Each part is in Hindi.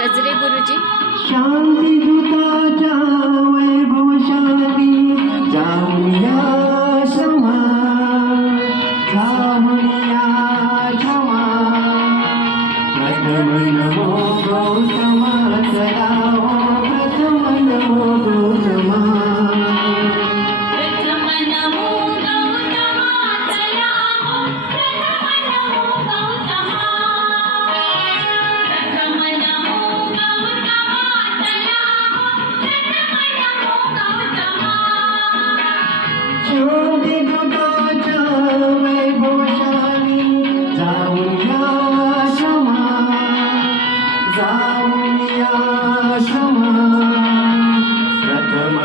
गजरे गुरुजी। शांति दूता जावे शांति जाऊया समा जाऊया प्रथम नमो गौतम सदा प्रथम नमो गौतमा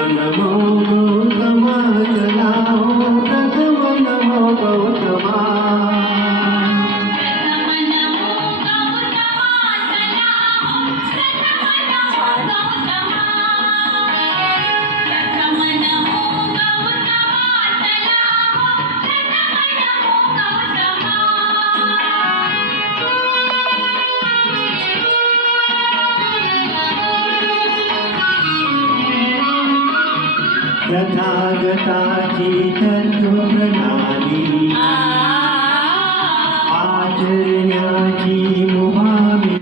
Namo तथागता चेतन्नानि आचरण्याची मुभामि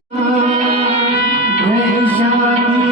वैशाखी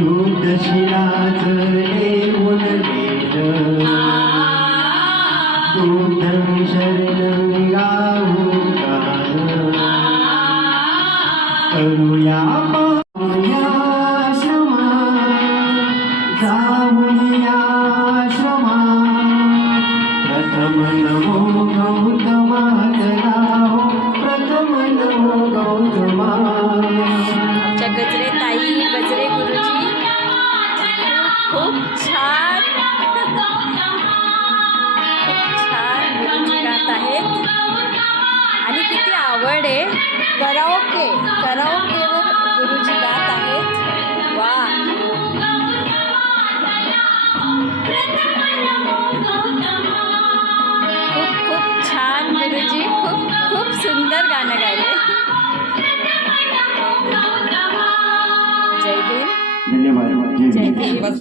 शुद्ध शिराज लेऊन देत दूध शरण गाऊ गाण करूया कराओके कराओकेवर गुरुजी गात आहेत. वा खूप खूप छान गुरुजी. खूप खूप सुंदर गाणं गाय